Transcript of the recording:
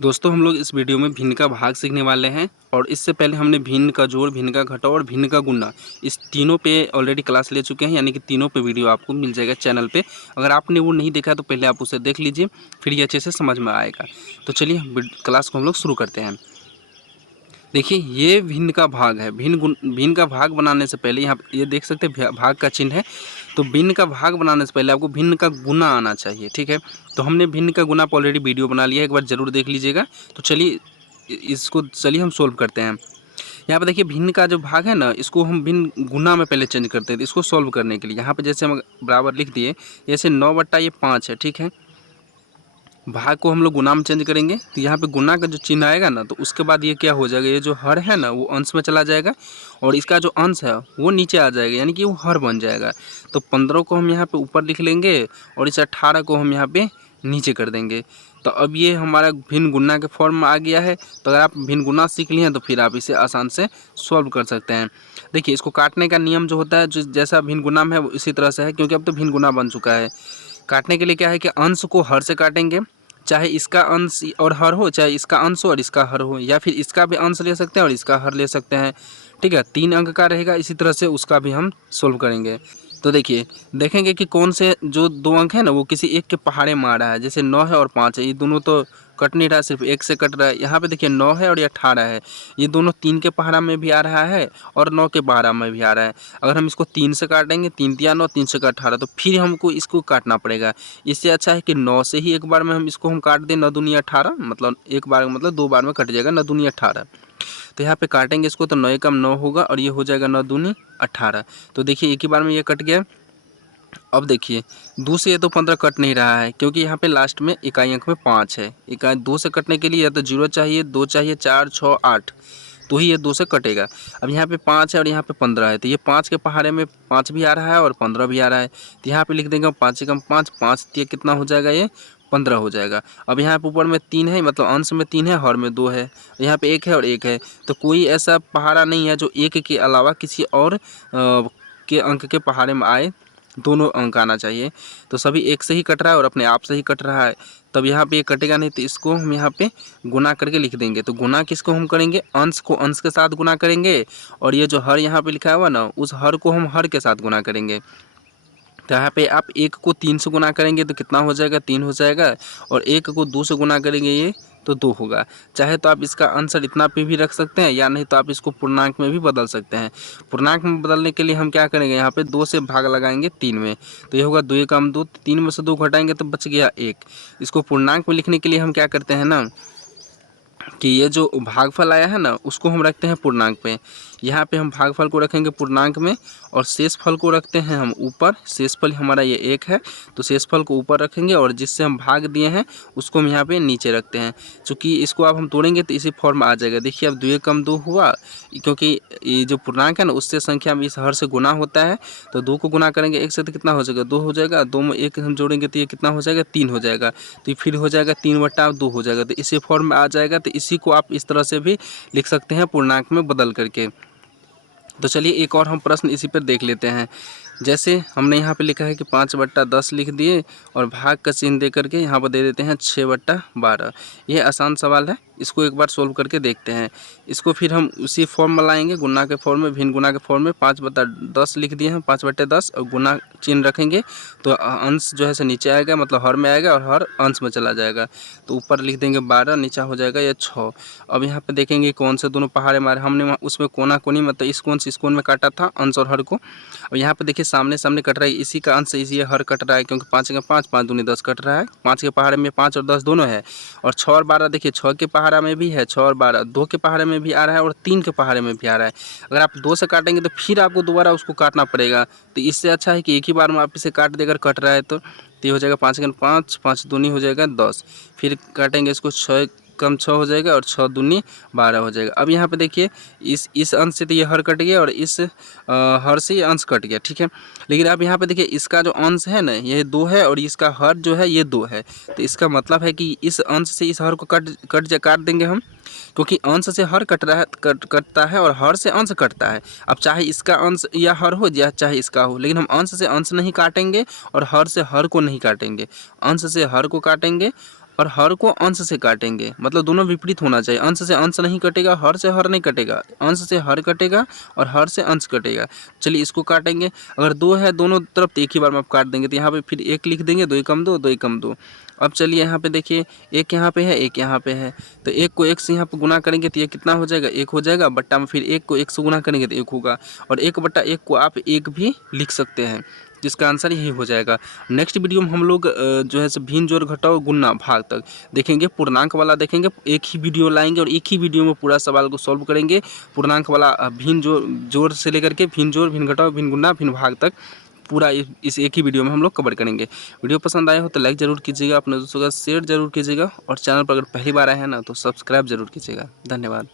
दोस्तों हम लोग इस वीडियो में भिन्न का भाग सीखने वाले हैं और इससे पहले हमने भिन्न का जोड़, भिन्न का घटाव और भिन्न का गुणा इस तीनों पे ऑलरेडी क्लास ले चुके हैं, यानी कि तीनों पे वीडियो आपको मिल जाएगा चैनल पे। अगर आपने वो नहीं देखा तो पहले आप उसे देख लीजिए, फिर ये अच्छे से समझ में आएगा। तो चलिए क्लास को हम लोग शुरू करते हैं। देखिए ये भिन्न का भाग है। भिन्न का भाग बनाने से पहले यहाँ ये देख सकते हैं भाग का चिन्ह है। तो भिन्न का भाग बनाने से पहले आपको भिन्न का गुना आना चाहिए, ठीक है। तो हमने भिन्न का गुना पर ऑलरेडी वीडियो बना लिया है, एक बार ज़रूर देख लीजिएगा। तो चलिए हम सोल्व करते हैं। यहाँ पे देखिए भिन्न का जो भाग है ना, इसको हम भिन्न गुना में पहले चेंज करते हैं। तो इसको सॉल्व करने के लिए यहाँ पे जैसे हम बराबर लिख दिए, जैसे 9/5 है, ठीक है। भाग को हम लोग गुना में चेंज करेंगे, तो यहाँ पे गुना का जो चिन्ह आएगा ना, तो उसके बाद ये क्या हो जाएगा, ये जो हर है ना वो अंश में चला जाएगा और इसका जो अंश है वो नीचे आ जाएगा, यानी कि वो हर बन जाएगा। तो 15 को हम यहाँ पे ऊपर लिख लेंगे और इस 18 को हम यहाँ पे नीचे कर देंगे। तो अब ये हमारा भिन्न गुना के फॉर्म में आ गया है। तो अगर आप भिन्न गुना सीख लिए हैं तो फिर आप इसे आसान से सॉल्व कर सकते हैं। देखिए इसको काटने का नियम जो होता है, जो जैसा भिन्न गुना में है वो इसी तरह से है, क्योंकि अब तो भिन्न गुना बन चुका है। काटने के लिए क्या है कि अंश को हर से काटेंगे, चाहे इसका अंश और हर हो, चाहे इसका अंश हो और इसका हर हो, या फिर इसका भी अंश ले सकते हैं और इसका हर ले सकते हैं, ठीक है। 3 अंक का रहेगा, इसी तरह से उसका भी हम सोल्व करेंगे। तो देखिए देखेंगे कि कौन से जो 2 अंक है ना वो किसी एक के पहाड़े में आ रहा है। जैसे 9 है और 5 है, ये दोनों तो कट नहीं रहा, सिर्फ एक से कट रहा है। यहाँ पे देखिए 9 है और ये 18 है, ये दोनों 3 के पहाड़ा में भी आ रहा है और 9 के पहाड़ा में भी आ रहा है। अगर हम इसको 3 से काटेंगे, 3 तिया 9, 3 से 18, तो फिर हमको इसको काटना पड़ेगा। इससे अच्छा है कि 9 से ही एक बार में हम इसको काट दें, 9 दूनी 18, मतलब एक बार मतलब 2 बार में कट जाएगा, 9 दूनी 18। तो यहाँ पे काटेंगे इसको तो 9 कम 9 होगा और ये हो जाएगा 9 दूनी 18। तो देखिए एक ही बार में ये कट गया। अब देखिए 2 से ये तो 15 कट नहीं रहा है, क्योंकि यहाँ पे लास्ट में इकाई अंक में 5 है। इकाई 2 से कटने के लिए या तो 0 चाहिए, 2 चाहिए, 4, 6, 8, तो ही ये 2 से कटेगा। अब यहाँ पे 5 है और यहाँ पे 15 है, तो ये 5 के पहाड़े में 5 भी आ रहा है और 15 भी आ रहा है। तो यहाँ पे लिख देंगे 5 कम 5, 5 ये कितना हो जाएगा, ये 15 हो जाएगा। अब यहाँ पे ऊपर में 3 है, मतलब अंश में 3 है, हर में 2 है, यहाँ पे 1 है और 1 है। तो कोई ऐसा पहाड़ा नहीं है जो 1 के अलावा किसी और के अंक के पहाड़े में आए, दोनों अंक आना चाहिए। तो सभी एक से ही कट रहा है और अपने आप से ही कट रहा है, तब यहाँ पे ये कटेगा नहीं। तो इसको हम यहाँ पे गुना करके लिख देंगे। तो गुना किसको हम करेंगे, अंश को अंश के साथ गुना करेंगे, और ये जो हर यहाँ पे लिखा हुआ ना, उस हर को हम हर के साथ गुना करेंगे। तो यहाँ पे आप 1 को 3 से गुना करेंगे तो कितना हो जाएगा, 3 हो जाएगा, और 1 को 2 से गुना करेंगे ये तो 2 होगा। चाहे तो आप इसका आंसर इतना पे भी रख सकते हैं, या नहीं तो आप इसको पूर्णांक में भी बदल सकते हैं। पूर्णांक में बदलने के लिए हम क्या करेंगे, यहाँ पे 2 से भाग लगाएंगे 3 में, तो ये होगा 2 कम 2, 3 में से 2 घटाएंगे तो बच गया 1। इसको पूर्णांक में लिखने के लिए हम क्या करते हैं ना, कि ये जो भागफल आया है ना उसको हम रखते हैं पूर्णांक पे। यहाँ पे हम भागफल को रखेंगे पूर्णांक में और शेषफल को रखते हैं हम ऊपर। शेषफल हमारा ये 1 है, तो शेषफल को ऊपर रखेंगे और जिससे हम भाग दिए हैं उसको हम यहाँ पे नीचे रखते हैं। चूँकि इसको अब हम तोड़ेंगे तो इसी फॉर्म में आ जाएगा। देखिए अब 2 कम 2 हुआ, क्योंकि ये जो पूर्णांक है ना उससे संख्या में इस हर से गुना होता है। तो 2 को गुना करेंगे 1 से तो कितना हो जाएगा, 2 हो जाएगा। 2 में 1 हम जोड़ेंगे तो ये कितना हो जाएगा, 3 हो जाएगा। तो फिर हो जाएगा 3/2 हो जाएगा। तो इसी फॉर्म में आ जाएगा। तो इसी को आप इस तरह से भी लिख सकते हैं पूर्णांक में बदल करके। तो चलिए एक और हम प्रश्न इसी पर देख लेते हैं। जैसे हमने यहाँ पे लिखा है कि 5/10 लिख दिए और भाग का चिन्ह दे करके यहाँ पर दे देते हैं 6/12। ये आसान सवाल है, इसको एक बार सोल्व करके देखते हैं। इसको फिर हम उसी फॉर्म में लाएंगे, गुना के फॉर्म में, भिन्न गुना के फॉर्म में। 5/10 लिख दिए हैं, 5/10 और गुना चिन्ह रखेंगे तो अंश जो है से नीचे आएगा, मतलब हर में आएगा और हर अंश में चला जाएगा। तो ऊपर लिख देंगे 12, नीचा हो जाएगा या 6। अब यहाँ पे देखेंगे कौन से दोनों पहाड़े मारे हमने, उसमें कोना कोनी मतलब इस कोण से इस कोण में काटा था अंश और हर को। अब यहाँ पे देखिए सामने सामने कट रहा है, इसी का अंश इसी हर कट रहा है, क्योंकि 5 का 5, 5 दूनी 10 कट रहा है। 5 के पहाड़े में 5 और 10 दोनों है, और 6 और 12 देखिए 6 के पहाड़ा में भी है, 6 और 12 2 के पहाड़े में भी आ रहा है और 3 के पहाड़े में भी आ रहा है। अगर आप 2 से काटेंगे तो फिर आपको दोबारा उसको काटना पड़ेगा। तो इससे अच्छा है कि एक ही बार में आप इसे काट देकर कट रहा है। तो ये हो जाएगा 5 का 5, 5 दूनी हो जाएगा 10, फिर काटेंगे इसको 6 कम 6 हो जाएगा और 6 दूनी 12 हो जाएगा। अब यहाँ पे देखिए इस अंश से तो ये हर कट गया और इस हर से ये अंश कट गया, ठीक है। लेकिन अब यहाँ पे देखिए इसका जो अंश है ना ये 2 है और इसका हर जो है ये 2 है। तो इसका मतलब है कि इस अंश से इस हर को काट देंगे हम, क्योंकि अंश से हर कट रहा है, कटता है और हर से अंश कटता है। अब चाहे इसका अंश या हर हो या चाहे इसका हो, लेकिन हम अंश से अंश नहीं काटेंगे और हर से हर को नहीं काटेंगे। अंश से हर को काटेंगे और हर को अंश से काटेंगे, मतलब दोनों विपरीत होना चाहिए। अंश से अंश नहीं कटेगा, हर से हर नहीं कटेगा, अंश से हर कटेगा और हर से अंश कटेगा। चलिए इसको काटेंगे। अगर 2 है दोनों तरफ तो एक ही बार में आप काट देंगे, तो यहाँ पे फिर 1 लिख देंगे, 2 एकम 2, 2 एकम 2। अब चलिए यहाँ पे देखिए, एक यहाँ पे है, एक यहाँ पे है, तो 1 को 1 से यहाँ पे गुना करेंगे तो ये कितना हो जाएगा, 1 हो जाएगा। बट्टा में फिर 1 को 1 से गुना करेंगे तो 1 होगा, और 1/1 को आप 1 भी लिख सकते हैं, जिसका आंसर यही हो जाएगा। नेक्स्ट वीडियो में हम लोग जो है भिन्न जोड़ घटाओ गुना भाग तक देखेंगे, पूर्णांक वाला देखेंगे। एक ही वीडियो लाएंगे और एक ही वीडियो में पूरा सवाल को सॉल्व करेंगे। पूर्णांक वाला भिन्न जोड़ से लेकर के भिन्न जोड़, भिन्न घटाओ, भिन्न गुना, भिन्न भाग तक पूरा इस एक ही वीडियो में हम लोग कवर करेंगे। वीडियो पसंद आया हो तो लाइक ज़रूर कीजिएगा, अपने दोस्तों का शेयर जरूर कीजिएगा, और चैनल पर अगर पहली बार आए हैं ना तो सब्सक्राइब जरूर कीजिएगा। धन्यवाद।